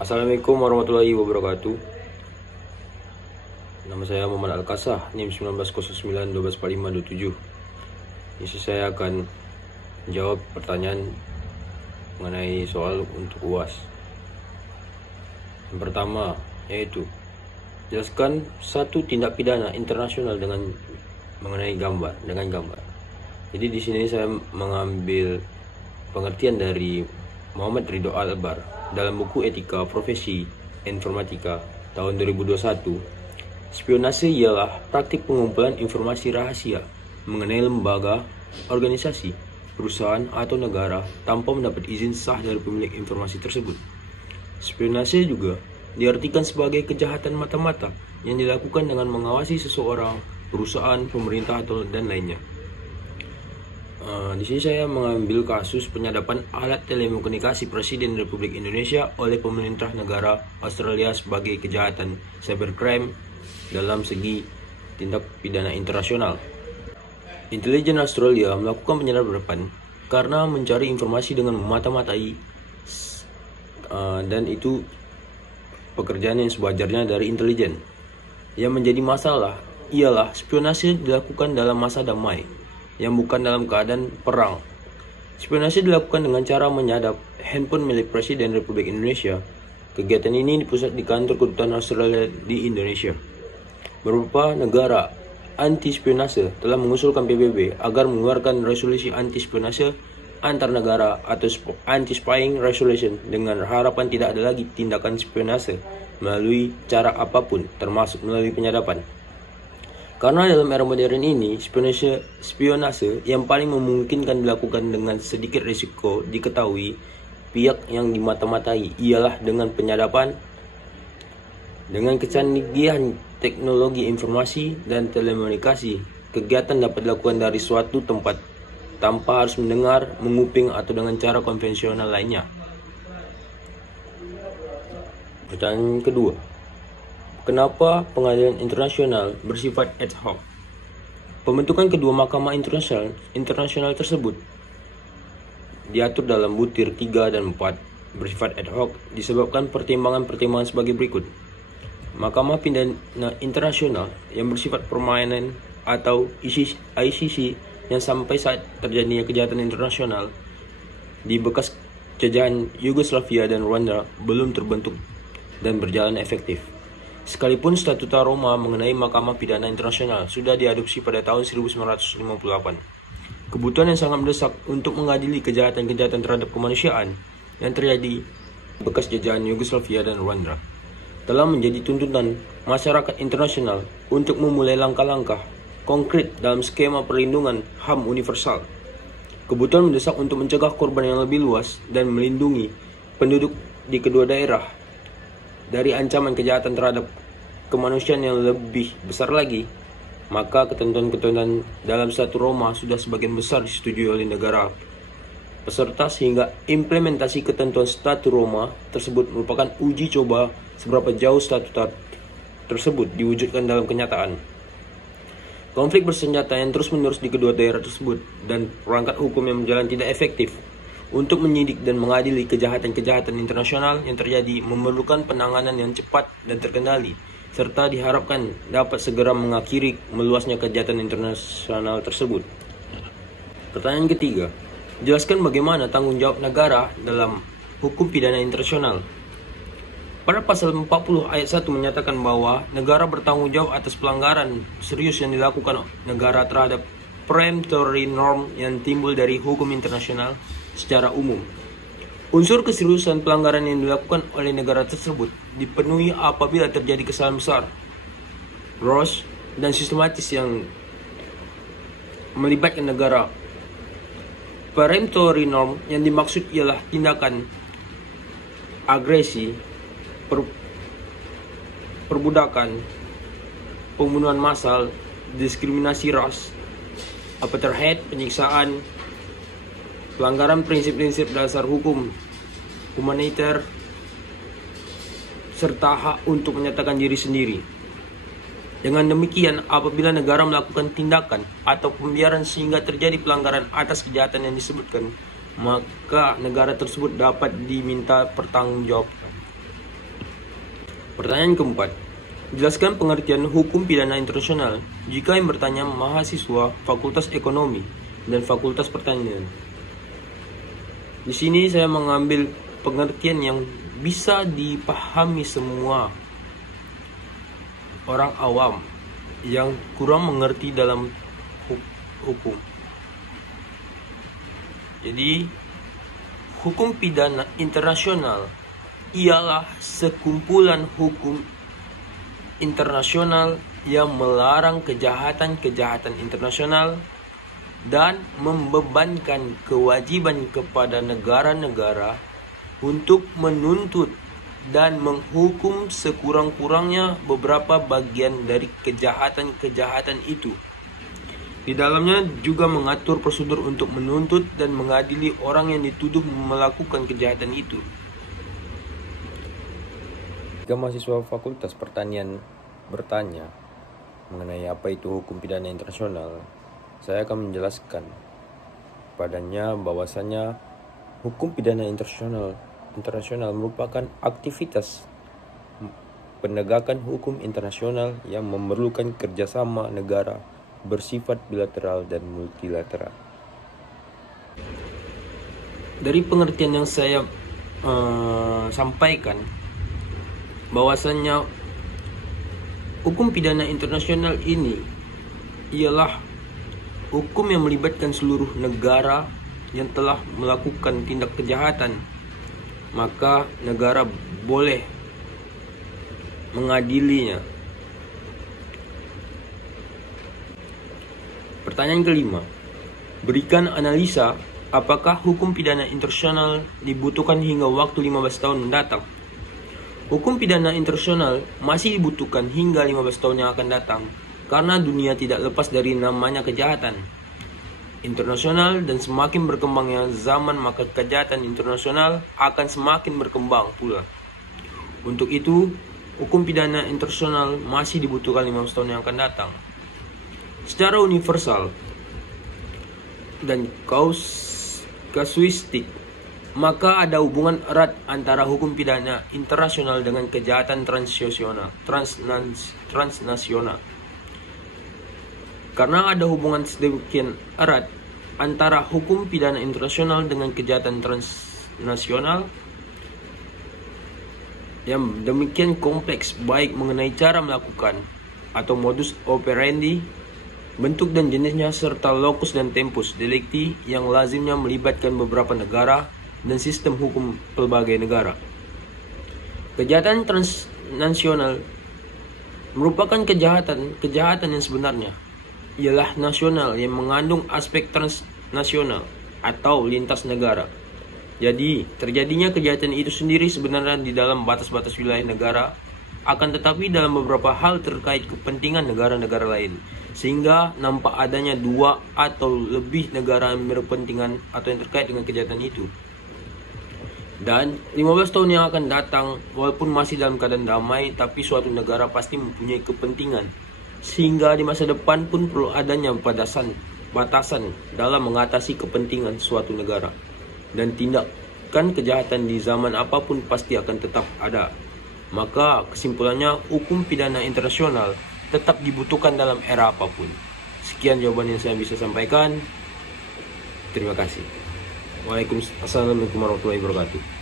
Assalamualaikum warahmatullahi wabarakatuh. Nama saya Muhammad Al-Kasah, NIM 1909-124527. Ini saya akan menjawab pertanyaan mengenai soal untuk UAS. Yang pertama yaitu jelaskan satu tindak pidana internasional mengenai gambar. Jadi di sini saya mengambil pengertian dari Muhammad Ridho Albar dalam buku Etika Profesi Informatika tahun 2021. Spionase ialah praktik pengumpulan informasi rahasia mengenai lembaga, organisasi, perusahaan atau negara tanpa mendapat izin sah dari pemilik informasi tersebut. Spionase juga diartikan sebagai kejahatan mata-mata yang dilakukan dengan mengawasi seseorang, perusahaan, pemerintah dan lainnya. Di sini saya mengambil kasus penyadapan alat telekomunikasi Presiden Republik Indonesia oleh pemerintah negara Australia sebagai kejahatan cybercrime dalam segi tindak pidana internasional. Intelijen Australia melakukan penyadapan karena mencari informasi dengan memata-matai, dan itu pekerjaan yang sewajarnya dari intelijen. Yang menjadi masalah ialah spionase dilakukan dalam masa damai, yang bukan dalam keadaan perang. Spionase dilakukan dengan cara menyadap handphone milik Presiden Republik Indonesia. Kegiatan ini dipusat di kantor kedutaan Australia di Indonesia. Beberapa negara anti spionase telah mengusulkan PBB agar mengeluarkan resolusi anti spionase antar negara atau anti-spying resolution dengan harapan tidak ada lagi tindakan spionase melalui cara apapun, termasuk melalui penyadapan. Karena dalam era modern ini, spionase yang paling memungkinkan dilakukan dengan sedikit risiko diketahui pihak yang dimata-matai ialah dengan penyadapan. Dengan kecanggihan teknologi informasi dan telekomunikasi, kegiatan dapat dilakukan dari suatu tempat tanpa harus mendengar, menguping, atau dengan cara konvensional lainnya. Pertanyaan kedua. Kenapa pengadilan internasional bersifat ad hoc? Pembentukan kedua mahkamah internasional tersebut diatur dalam butir 3 dan 4 bersifat ad hoc disebabkan pertimbangan-pertimbangan sebagai berikut. Mahkamah Pidana Internasional yang bersifat permanen atau ICC yang sampai saat terjadinya kejahatan internasional di bekas jajahan Yugoslavia dan Rwanda belum terbentuk dan berjalan efektif. Sekalipun Statuta Roma mengenai Mahkamah Pidana Internasional sudah diadopsi pada tahun 1958, kebutuhan yang sangat mendesak untuk mengadili kejahatan-kejahatan terhadap kemanusiaan yang terjadi bekas jajahan Yugoslavia dan Rwanda telah menjadi tuntutan masyarakat internasional untuk memulai langkah-langkah konkret dalam skema perlindungan HAM universal. Kebutuhan mendesak untuk mencegah korban yang lebih luas dan melindungi penduduk di kedua daerah dari ancaman kejahatan terhadap kemanusiaan yang lebih besar lagi. Maka ketentuan-ketentuan dalam Statuta Roma sudah sebagian besar disetujui oleh negara peserta, sehingga implementasi ketentuan Statuta Roma tersebut merupakan uji coba seberapa jauh statuta tersebut diwujudkan dalam kenyataan. Konflik bersenjata yang terus-menerus di kedua daerah tersebut dan perangkat hukum yang berjalan tidak efektif untuk menyidik dan mengadili kejahatan-kejahatan internasional yang terjadi memerlukan penanganan yang cepat dan terkendali, serta diharapkan dapat segera mengakhiri meluasnya kejahatan internasional tersebut. Pertanyaan ketiga, jelaskan bagaimana tanggung jawab negara dalam hukum pidana internasional. Pada pasal 40 ayat 1 menyatakan bahwa negara bertanggung jawab atas pelanggaran serius yang dilakukan negara terhadap peremptory norm yang timbul dari hukum internasional secara umum. Unsur keseriusan pelanggaran yang dilakukan oleh negara tersebut dipenuhi apabila terjadi kesalahan besar, gross, dan sistematis yang melibatkan negara. Peremptory norm yang dimaksud ialah tindakan agresi, perbudakan, pembunuhan massal, diskriminasi ras, apartheid, penyiksaan, pelanggaran prinsip-prinsip dasar hukum humaniter, serta hak untuk menyatakan diri sendiri. Dengan demikian, apabila negara melakukan tindakan atau pembiaran sehingga terjadi pelanggaran atas kejahatan yang disebutkan, maka negara tersebut dapat diminta pertanggungjawaban. Pertanyaan keempat, jelaskan pengertian hukum pidana internasional jika yang bertanya mahasiswa Fakultas Ekonomi dan Fakultas Pertanian. Di sini saya mengambil pengertian yang bisa dipahami semua orang awam yang kurang mengerti dalam hukum. Jadi, hukum pidana internasional ialah sekumpulan hukum internasional yang melarang kejahatan-kejahatan internasional dan membebankan kewajiban kepada negara-negara untuk menuntut dan menghukum sekurang-kurangnya beberapa bagian dari kejahatan-kejahatan itu. Di dalamnya juga mengatur prosedur untuk menuntut dan mengadili orang yang dituduh melakukan kejahatan itu. Jika mahasiswa Fakultas Pertanian bertanya mengenai apa itu hukum pidana internasional, saya akan menjelaskan padanya bahwasanya hukum pidana internasional merupakan aktivitas penegakan hukum internasional yang memerlukan kerjasama negara bersifat bilateral dan multilateral. Dari pengertian yang saya sampaikan, bahwasanya hukum pidana internasional ini ialah hukum yang melibatkan seluruh negara yang telah melakukan tindak kejahatan, maka negara boleh mengadilinya. Pertanyaan kelima, berikan analisa apakah hukum pidana internasional dibutuhkan hingga waktu 15 tahun mendatang. Hukum pidana internasional masih dibutuhkan hingga 15 tahun yang akan datang karena dunia tidak lepas dari namanya kejahatan internasional, dan semakin berkembangnya zaman maka kejahatan internasional akan semakin berkembang pula. Untuk itu, hukum pidana internasional masih dibutuhkan 15 tahun yang akan datang. Secara universal dan kasuistik, maka ada hubungan erat antara hukum pidana internasional dengan kejahatan transnasional. Karena ada hubungan sedemikian erat antara hukum pidana internasional dengan kejahatan transnasional yang demikian kompleks, baik mengenai cara melakukan atau modus operandi, bentuk dan jenisnya, serta lokus dan tempus delicti yang lazimnya melibatkan beberapa negara dan sistem hukum pelbagai negara. Kejahatan transnasional merupakan kejahatan yang sebenarnya ialah nasional yang mengandung aspek transnasional atau lintas negara. Jadi, terjadinya kejahatan itu sendiri sebenarnya di dalam batas-batas wilayah negara, akan tetapi dalam beberapa hal terkait kepentingan negara-negara lain, sehingga nampak adanya dua atau lebih negara yang berkepentingan atau yang terkait dengan kejahatan itu. Dan 15 tahun yang akan datang, walaupun masih dalam keadaan damai, tapi suatu negara pasti mempunyai kepentingan, sehingga di masa depan pun perlu adanya batasan dalam mengatasi kepentingan suatu negara. Dan tindakan kejahatan di zaman apapun pasti akan tetap ada. Maka kesimpulannya, hukum pidana internasional tetap dibutuhkan dalam era apapun. Sekian jawaban yang saya bisa sampaikan. Terima kasih. Waalaikumsalam warahmatullahi wabarakatuh.